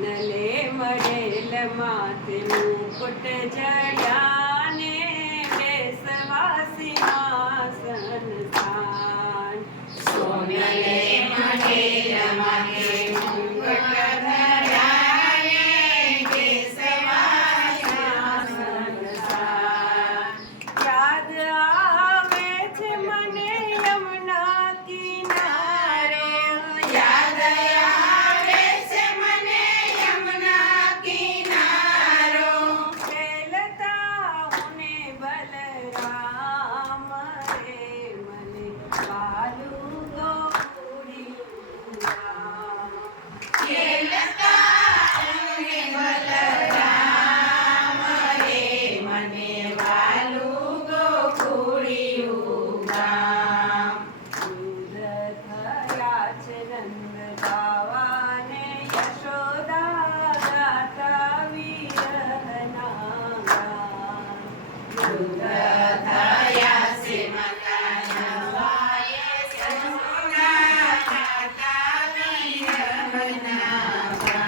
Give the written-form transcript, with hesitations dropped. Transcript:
નલે મળેલ માથે મુકુટ જડ્યા ને બેસવા સિંહાસન સ્થાન. સોનલે મળેલ માથે મુકુટ ધર્યા ને બેસવા સિંહાસન સ્થાન. યાદ આવે છે મને યમુના કિનારે, યાદ આવે છે મને યમુના કિનારો. ખેલતા હું ને બલરામ રે, મને વાલું ગોકુળિયું ગામ. ખેલતા અને બલરામ રે, મને વાલું ગોકુળિયું ગામ. યુદ્ધ થયા છે નંદ ગાવાને, યશોદા ગાતા વિરહના ગાન. યુદ્ધ થયા છે માતા નવાએ યશોદા ગાતા વિરહના ગાન.